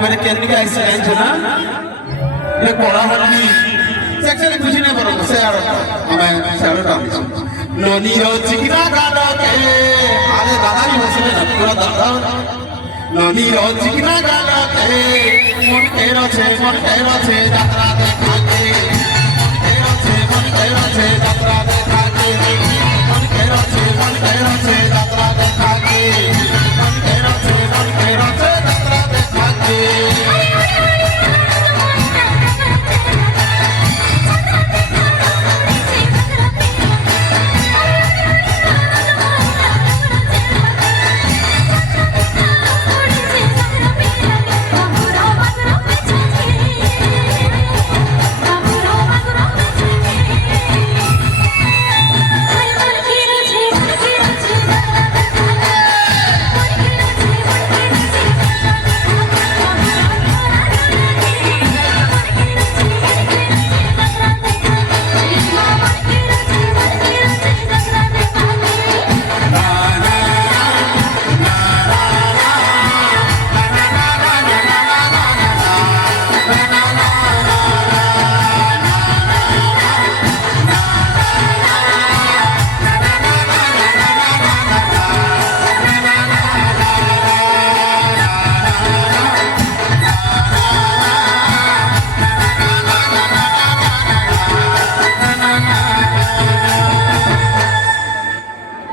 मैंने कहने का ऐसा लाइन सुना ये पढ़ा हल्दी सेक्चुअली खुशी नहीं पड़ा से यार हमें सेवन काम नोनी रो चिकना गाना के आले दादा भी हंसने ना पूरा दादा नोनी रो चिकना गाना के मन तेरा छे यात्रा देखा के मन तेरा छे यात्रा देखा के मन तेरा छे यात्रा देखा के